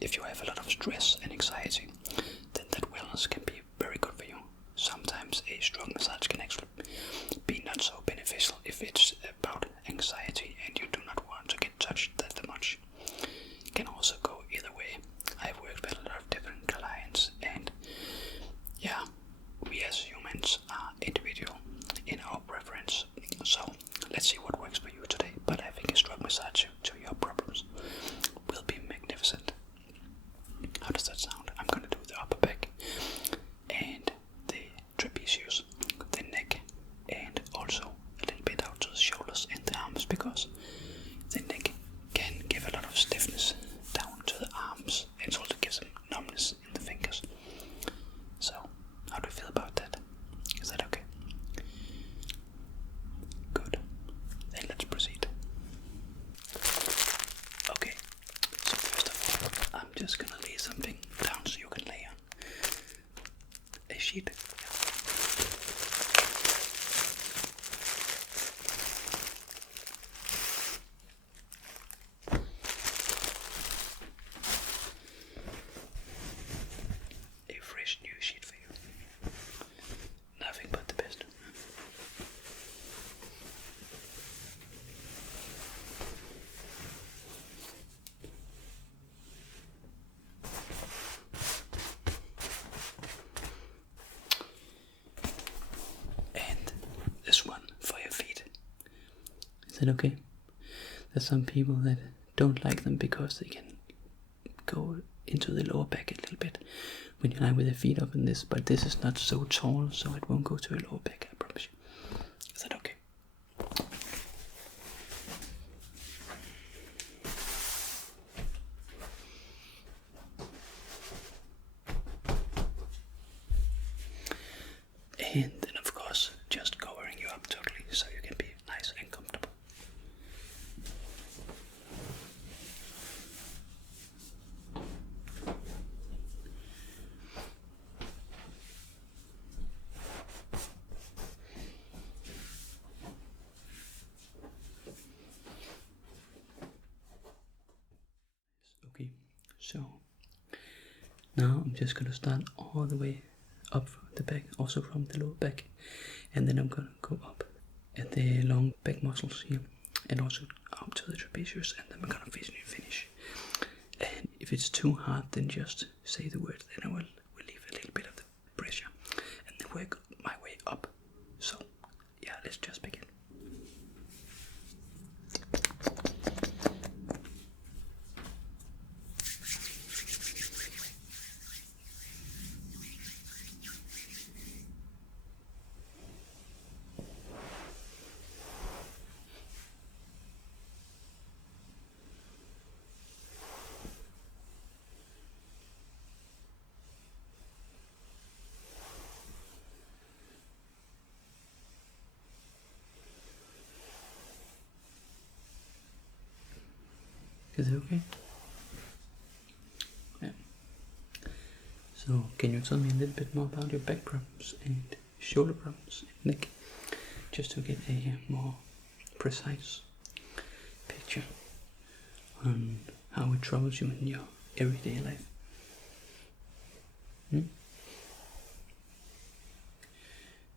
if you have a lot of stress and anxiety, then that wellness can be very good for you. Sometimes a strong massage can actually be not so beneficial if it's about anxiety and you do not want to get touched that much. It can also go either way. I've worked with a lot of different clients, and yeah, we as humans are individual in our preference. So let's see what works for you today. But I think a strong massage to your problems will be magnificent. How does that sound? I'm gonna do the upper back and the trapezius, the neck, and also a little bit out to the shoulders and the arms, because the neck can give a lot of stiffness down to the arms. It also gives some numbness in the fingers. So, how do you feel about that? Is that okay? Good. Then let's proceed. Okay, so first of all, I'm just gonna lay something down so you can lay on a sheet. A fresh new sheet for you. Nothing but the best. And this one for your feet. Is that okay? There's some people that don't like them because they can go into the lower back a little bit when you lie with your feet up in this, but this is not so tall, so it won't go to your lower back, I promise you. Is that okay? And then of course, just covering you up totally so you can be nice and comfortable. Okay, so now I'm just gonna start all the way up the back, also from the lower back, and then I'm gonna go up at the long back muscles here, and also up to the trapezius, and then we're gonna finish. And if it's too hard, then just say the word, then I will relieve a little bit of the pressure, and then work my way up. So yeah, let's just begin. Is it okay? Yeah. So, can you tell me a little bit more about your back problems and shoulder problems and neck, just to get a more precise picture on how it troubles you in your everyday life?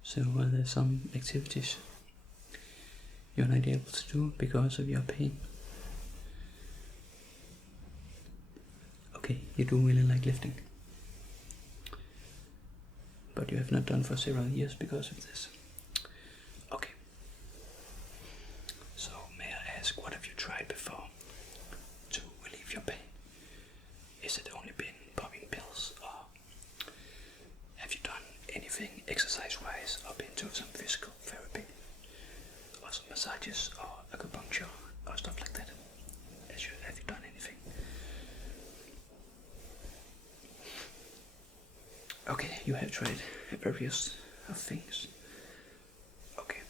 So, are there some activities you're not able to do because of your pain? Okay, you do really like lifting, but you have not done for several years because of this. Okay. So, may I ask, what have you tried before to relieve your pain? Is it only been popping pills, or have you done anything exercise-wise, or been to some physical therapy, or some massages, or acupuncture, or stuff like that? Have you done anything? Okay, you have tried various things. Okay.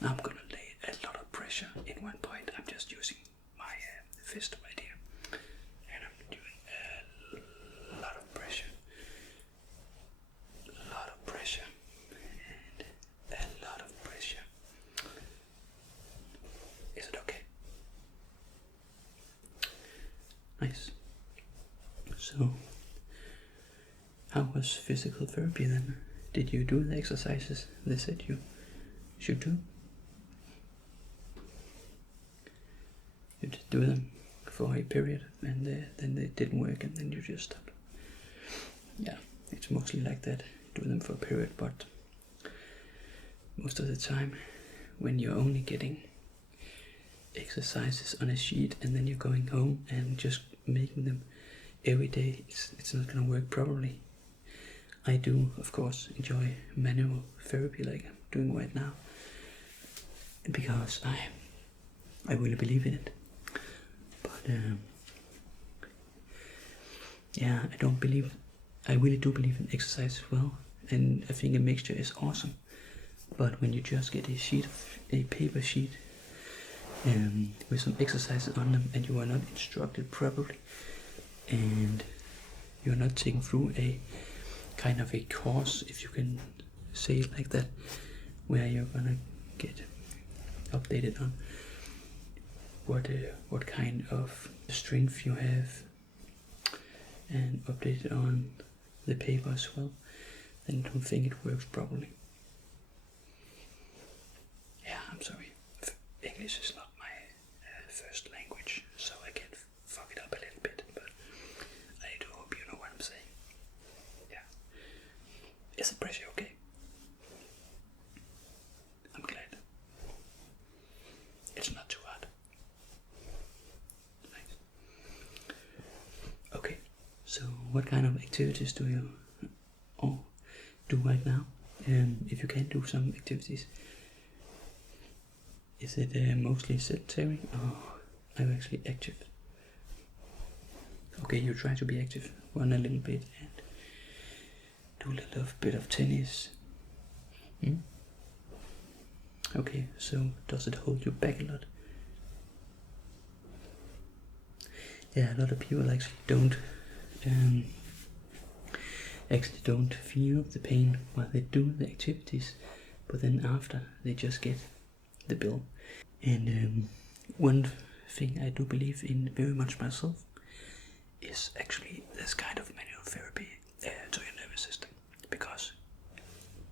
Now I'm gonna lay a lot of pressure in one point. I'm just using my fist right here, and I'm doing a lot of pressure, and a lot of pressure. Is it okay? Nice. So, how was physical therapy then? Did you do the exercises they said you should do? You did do them for a period, and then they didn't work, and then you just stopped. Yeah, it's mostly like that. Do them for a period, but most of the time, when you're only getting exercises on a sheet, and then you're going home and just making them every day, it's not gonna work properly. I do, of course, enjoy manual therapy like I'm doing right now, because I really believe in it. But yeah, I really do believe in exercise as well, and I think a mixture is awesome. But when you just get a paper sheet with some exercises on them, and you are not instructed properly, and you're not taken through a kind of a course, if you can say it like that, where you're gonna get updated on what kind of strength you have, and updated on the paper as well, then I don't think it works properly. Yeah, I'm sorry. English is not my first language, so I can fuck it up a little bit, but I do hope you know what I'm saying. Yeah. Is the pressure okay? I'm glad. It's not too hard. Nice. Okay, so what kind of activities do you do right now? If you can do some activities, is it mostly sedentary, or are you actually active? Okay, you try to be active, run a little bit, and do a little bit of tennis. Okay, so does it hold you back a lot? Yeah, a lot of people actually don't feel the pain while they do the activities, but then after they just get the bill. And one thing I do believe in very much myself is actually this kind of manual therapy to your nervous system, because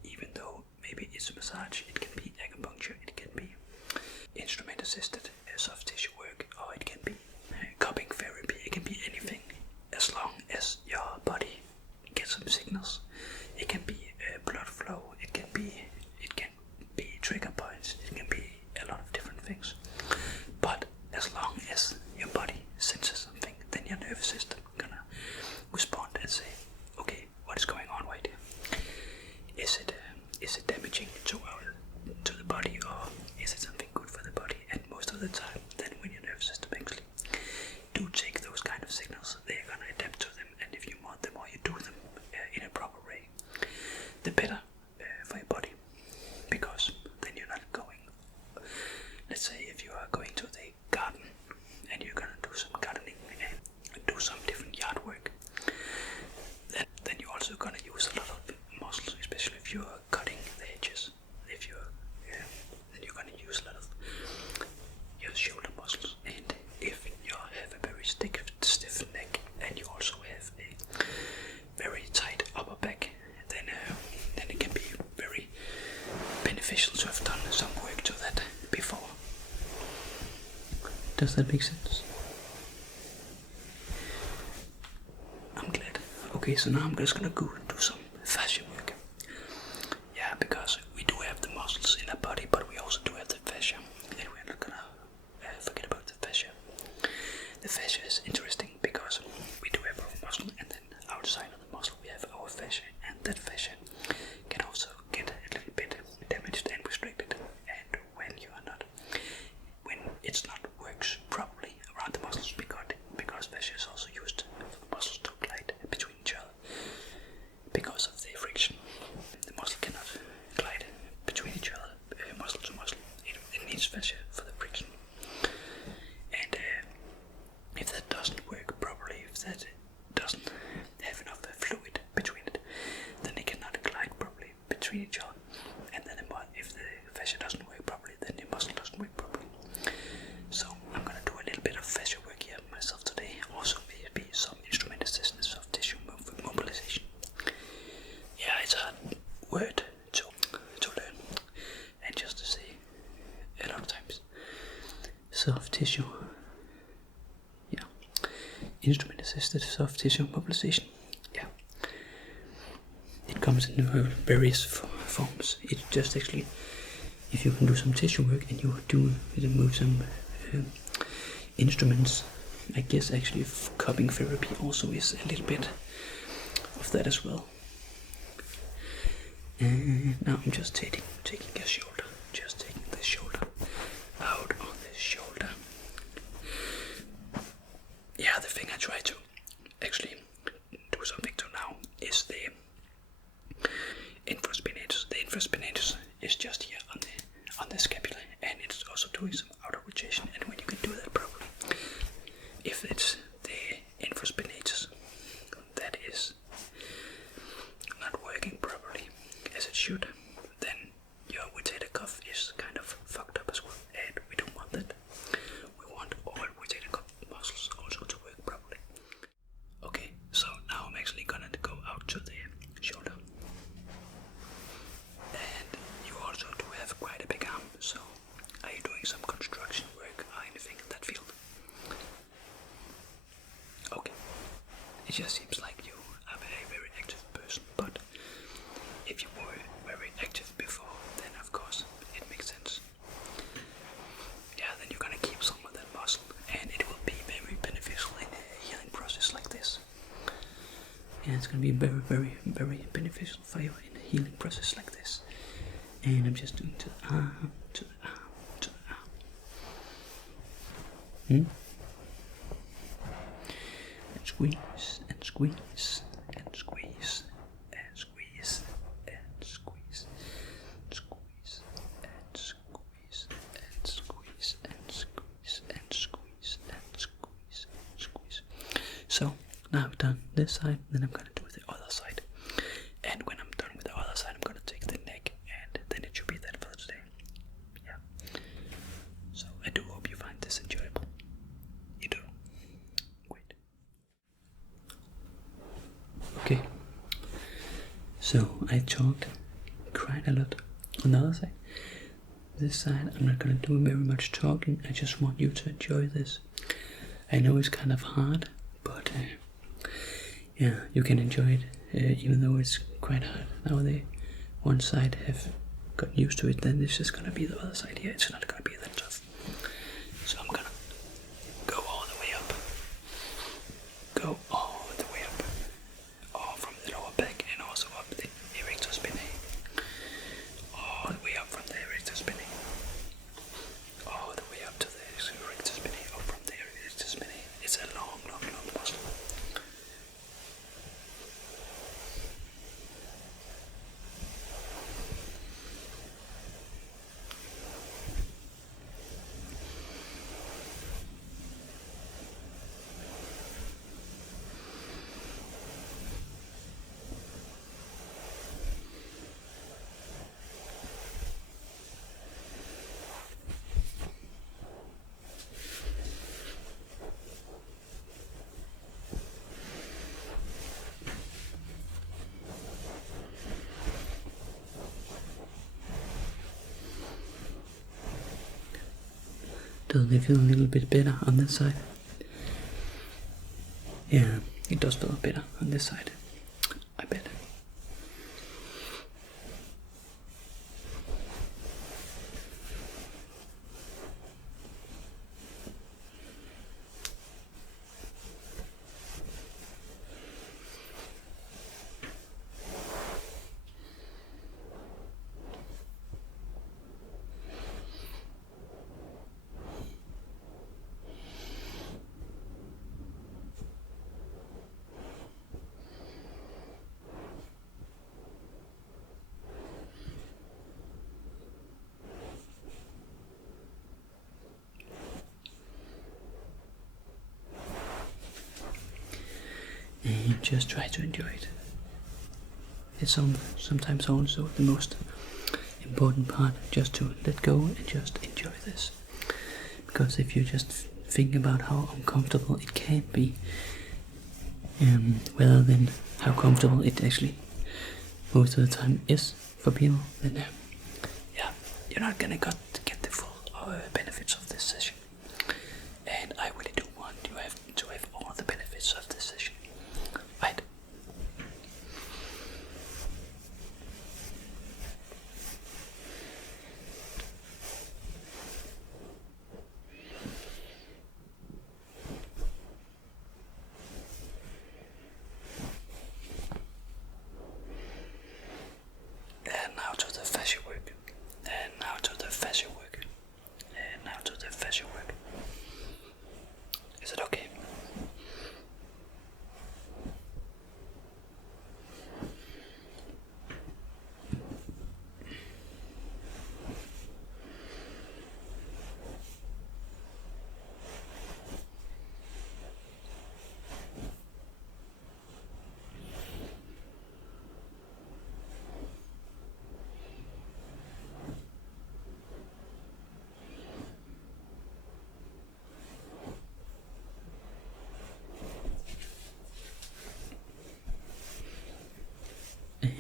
even though maybe it's a massage, it can be acupuncture, it can be instrument assisted soft tissue work, or it can be cupping therapy, it can be anything, as long as your body gets some signals. It can be blood flow, it can be trigger points, it can be a lot of different things. But as long as your body senses something, then your nervous system gonna respond and say, okay, what is going on right here? Is it damaging to the body, or is it something good for the body? And most of the time, then when your nervous system actually do take those kind of signals, they're gonna adapt to them, and if you want them or you do them in a proper way, the better for your body. Because then you're not going, let's say if you are going to the garden and you're gonna do some gardening and do some different yard work, then you're also gonna use a lot of muscles, especially if you're cutting the hedges. Then you're gonna use a lot of your shoulder muscles, and if you have a very stiff neck and you also have a very tight upper back, then it can be very beneficial to have done some work to that before. Does that make sense? I'm glad. Okay, so now I'm just gonna go do some fascia work. Yeah, because we do have the muscles in our body, but we also do have the fascia, and we're not gonna forget about the fascia. The fascia is interesting because we do have our muscle, and then outside of the muscle we have our fascia, and that fascia can also get a little bit damaged and restricted. And when it's not works properly around the muscles, because fascia is also used for muscles to glide between each other because of the friction. The muscle cannot glide between each other, muscle to muscle. It needs fascia for the friction. And if soft tissue. Yeah, instrument assisted soft tissue mobilization. Yeah, it comes in various forms. It's just actually, if you can do some tissue work and you do move some instruments, I guess actually cupping therapy also is a little bit of that as well. And now I'm just taking a shoulder, just taking this shoulder out on this shoulder. Yeah, the thing I try to actually do something to now is the infraspinatus. The infraspinatus is just here on the scapula, and it's also doing some outer rotation. And when you can do that properly, if it's the infraspinatus that is not working properly as it should, then your rotator cuff is kind of fucked up as well, and we don't want that. We want all rotator cuff muscles also to work properly. Okay, so now I'm actually gonna go out to the shoulder. And you also do have quite a big arm, so are you doing some construction work or anything in that field? Okay, it just seems like you are a very active person, but if you were very active before, then of course it makes sense. Yeah, then you're gonna keep some of that muscle, and it will be very beneficial in a healing process like this. Yeah, it's gonna be very, very, very beneficial for you in a healing process like this. And I'm just doing to the arm, to the arm, to the arm. And squeeze, and squeeze, and squeeze, and squeeze, and squeeze, squeeze, and squeeze, and squeeze, and squeeze, and squeeze, and squeeze, and squeeze. So now I've done this side, then I'm gonna do the other side. And when I'm done with the other side, I'm gonna take the neck, and then it should be that for today. Yeah. So I do hope you find this enjoyable. You do? Great. Okay. So I talked quite a lot on the other side. This side, I'm not gonna do very much talking. I just want you to enjoy this. I know it's kind of hard, but yeah, you can enjoy it, even though it's quite hard. Now the one side have got used to it, then it's just gonna be the other side here. It's not gonna be that tough. So I'm gonna go all the way up. Go all the way up. All from the lower back and also up the erector spinae. All the way up from the erector spinae. All the way up to the erector spinae. Up from the erector spinae. It's a long, long, long muscle. Doesn't it feel a little bit better on this side? Yeah, it does feel better on this side, I bet. And just try to enjoy it. It's sometimes also the most important part, just to let go and just enjoy this. Because if you just think about how uncomfortable it can be, rather than how comfortable it actually most of the time is for people, then yeah, you're not gonna get the full benefits of this session.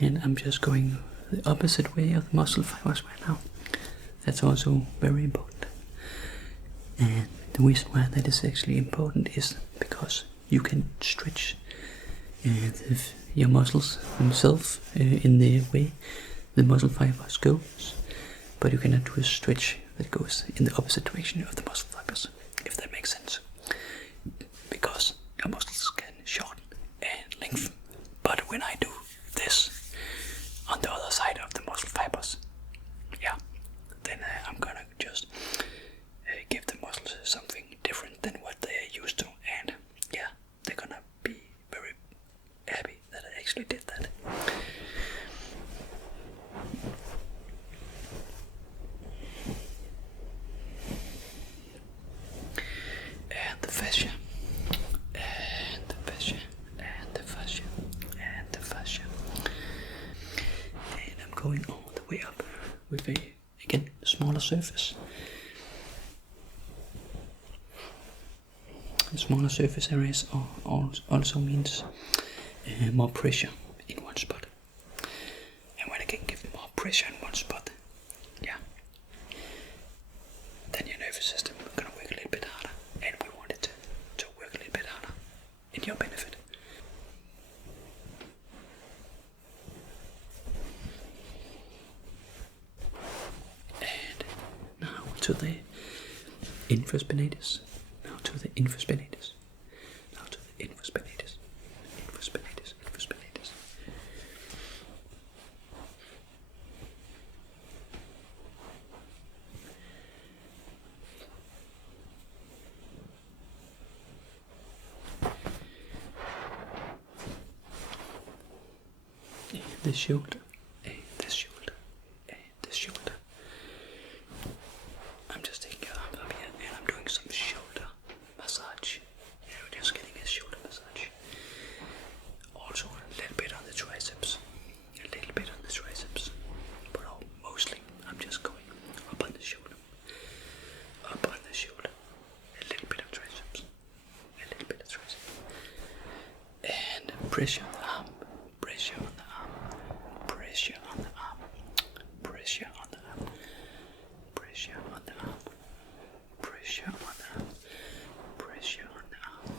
And I'm just going the opposite way of the muscle fibers right now. That's also very important. And the reason why that is actually important is because you can stretch your muscles themselves in the way the muscle fibers goes, but you cannot do a stretch that goes in the opposite direction of the muscle fibers, if that makes sense. Because your muscles can shorten and lengthen, but when I do this on the other side of the muscle fibers, yeah, then I'm gonna just give the muscles something different than what they are used to, and yeah, they're gonna be very happy that I actually did that. And the fascia, and the fascia, and the fascia, and the fascia. And I'm going all the way up with a, again, smaller surface. Smaller surface areas also means more pressure in one spot. And when I can give more pressure in one spot, yeah, then your nervous system is gonna work a little bit harder, and we want it to work a little bit harder in your benefit. And now to the infraspinatus. Now to the infraspinatus. Now to the infraspinatus. Infraspinatus. Infraspinatus. And the shoulder. And the shoulder. And the shoulder. I'm just taking your arm up here and I'm doing some shoulder massage. You know, just getting a shoulder massage. Also a little bit on the triceps. A little bit on the triceps. But mostly I'm just going up on the shoulder. Up on the shoulder. A little bit of triceps. A little bit of triceps. And pressure on the arm. Pressure on the arm. Pressure on the arm. Pressure on the arm. Pressure on the arm. Pressure on the arm. Pressure on the arm.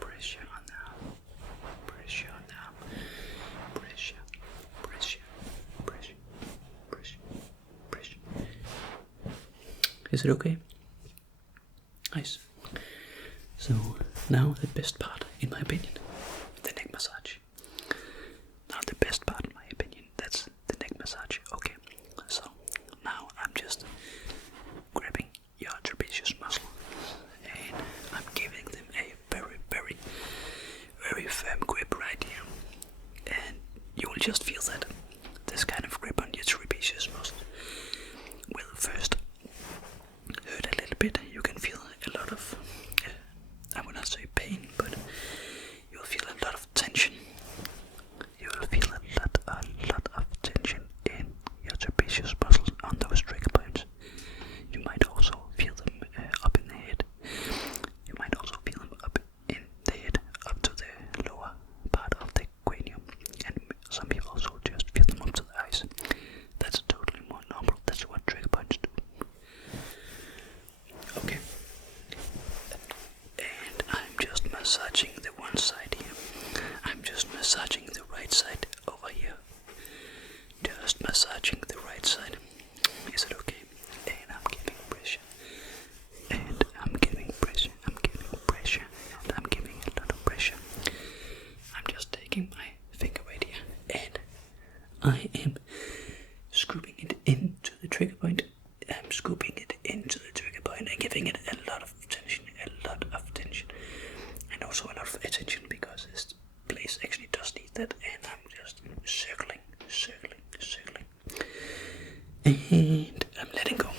Pressure on the arm. Pressure on the arm. Pressure. Pressure. Pressure. Pressure. Pressure. Is it okay? Nice. So now the best part, in my opinion, the neck massage. Now the best part, in my opinion, that's the neck massage. Okay. So now I'm just grabbing your trapezius muscle and I'm giving them a very, very, very firm grip right here. And you will just feel that this kind of grip on your trapezius muscle will first hurt a little bit. You can feel a lot of, I will not say pain, but you'll feel a lot of tension. You will feel a lot of tension in your trapezius muscles on those trigger points. You might also feel them up in the head. You might also feel them up in the head, up to the lower part of the cranium. And some people also just feel them up to the eyes. That's totally more normal. That's what trigger points do. Okay. And I'm just massaging the one side here. I'm just massaging the right side over here. Just massaging the right side. Is it okay? And I'm giving pressure. And I'm giving pressure. I'm giving pressure. And I'm giving a lot of pressure. I'm just taking my finger right here. And I am scooping it into the trigger point. I'm scooping it into the trigger point and giving it a lot of tension. A lot of tension. And also a lot of attention because this place actually does need that. And I'm just circling, circling, circling. And I'm letting go.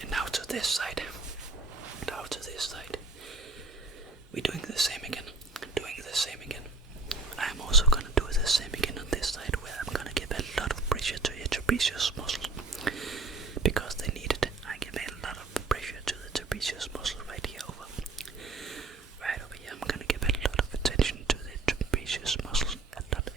And now to this side. Now to this side. We're doing the same again. Doing the same again. I'm also gonna do the same again on this side where I'm gonna give a lot of pressure to your trapezius muscles. Because they need it. I give a lot of pressure to the trapezius muscle right here over. Right over here. I'm gonna give a lot of attention to the trapezius muscles. A lot.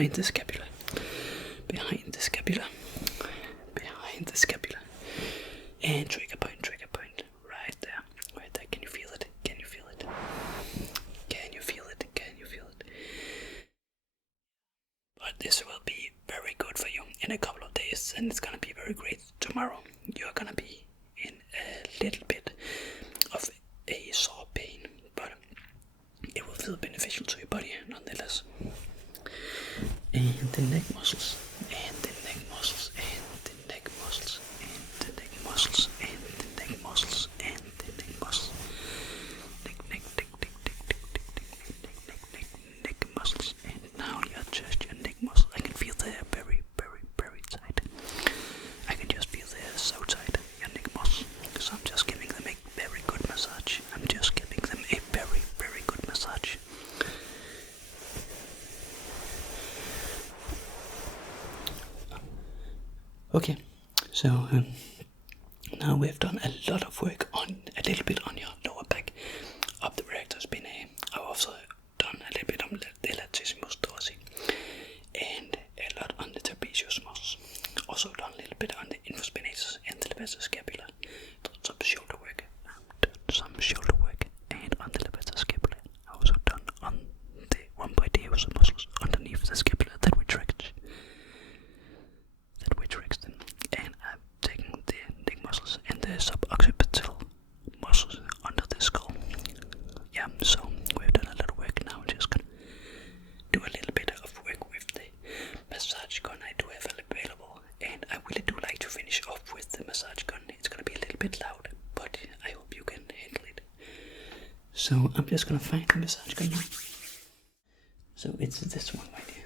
behind the scapula, behind the scapula, behind the scapula, and trigger point, right there, right there. Can you feel it? Can you feel it? Can you feel it? Can you feel it? But this will be very good for you in a couple of days, and it's gonna be very great tomorrow. You're gonna be in a little bit of a sore pain, but it will feel beneficial to your body nonetheless. And the neck muscles, and the neck muscles, and the neck muscles, and the neck muscles, and the neck muscles, and the neck muscles. Neck muscles, and now your chest, your neck muscles. I can feel they're very, very, very tight. I can just feel they're so tight, your neck muscles. So I'm just giving them a very good massage. I'm just giving them a very, very good massage. Okay, so now we've done a lot of work on a little bit on your lower back. Up the rectus spinae. I've also done a little bit on the latissimus dorsi and a lot on the trapezius muscles. Also done a little bit on the infraspinatus and the levator scapula. Done some shoulder work. And on the levator scapula. Also done on the rhomboideus muscles underneath the scapula that retracts them. And I'm taking the neck muscles and the suboccipital muscles under the skull. Yeah, so we've done a lot of work now. I'm just gonna do a little bit of work with the massage gun I do have available, and I really do like to finish off with the massage gun. It's gonna be a little bit loud, but I hope you can handle it. So I'm just gonna find the massage gun now. So it's this one right here.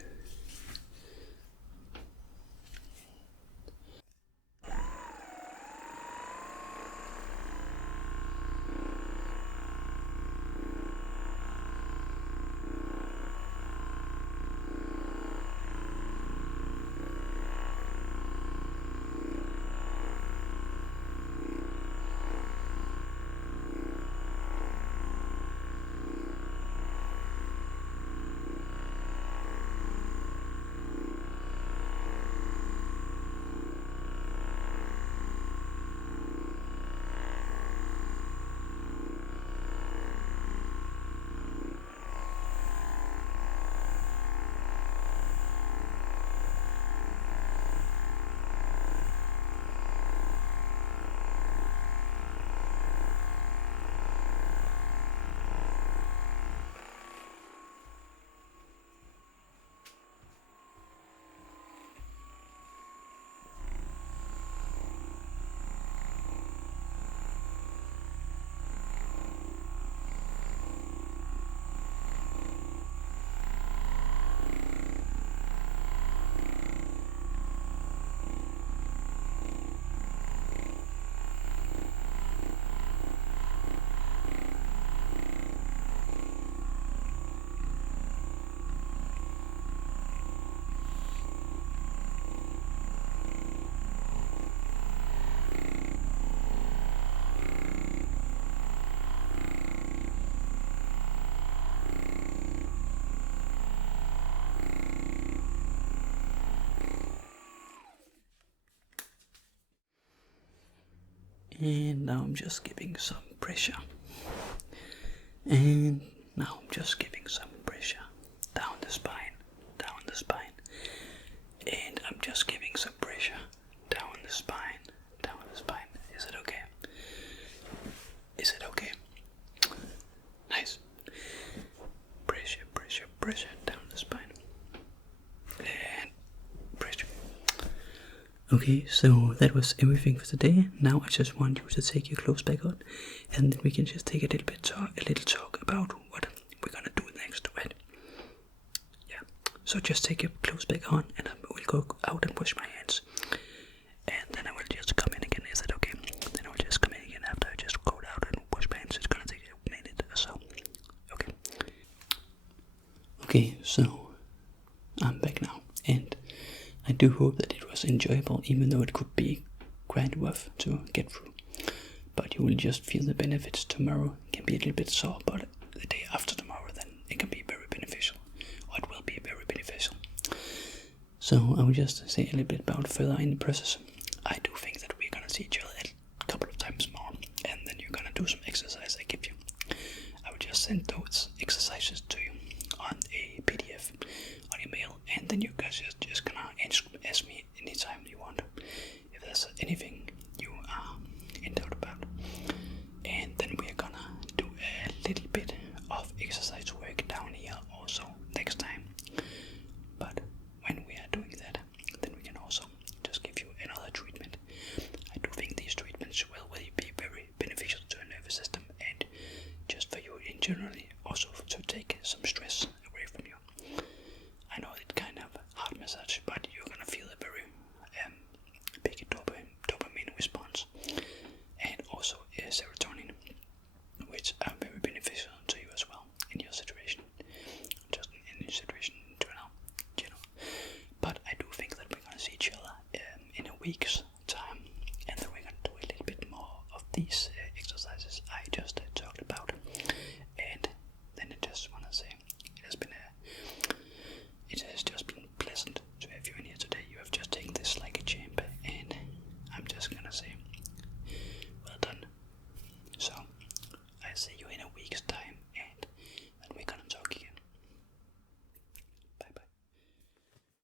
And now I'm just giving some pressure. And now I'm just giving some pressure down the spine. And I'm just giving some pressure down the spine. Is it okay? Is it okay? Nice. Pressure down the spine. And pressure. Okay, so that was everything for today. Now I just want you to take your clothes back on, and then we can just take a little talk about what we're gonna do next, right? Yeah. So just take your clothes back on, and I will go out and wash my hands, and then I will just come in again. Is that okay? Then I will just come in again after I just go out and wash my hands. It's gonna take a minute or so. Okay. Okay, so I'm back now, and I do hope that it was enjoyable, even though it could be quite rough to get through. But you will just feel the benefits tomorrow. It can be a little bit sore, but the day after tomorrow, then it can be very beneficial, or it will be very beneficial. So I will just say a little bit about further in the process. I do think that we're gonna see each other a couple of times more, and then you're gonna do some exercise I give you. I will just send those exercises to you on a PDF on email, and then you guys just gonna ask me anytime you want if there's anything you are in doubt about. And then we're gonna do a little bit of exercise work down here also next time. But when we are doing that, then we can also just give you another treatment. I do think these treatments will be very beneficial to your nervous system and just for you in generally, also to take some stress away from you. I know it's kind of hard massage, but you're gonna feel a very big dopamine response and also serotonin, which are very beneficial to you as well in your situation, just in any situation in general. But I do think that we're gonna see each other in a week's time, and then we're gonna do a little bit more of these exercises I just talked about. And then I just wanna say it has just been pleasant to have you in here today. You have just taken this like a champ, and I'm just gonna say well done. So I see you in a week's time,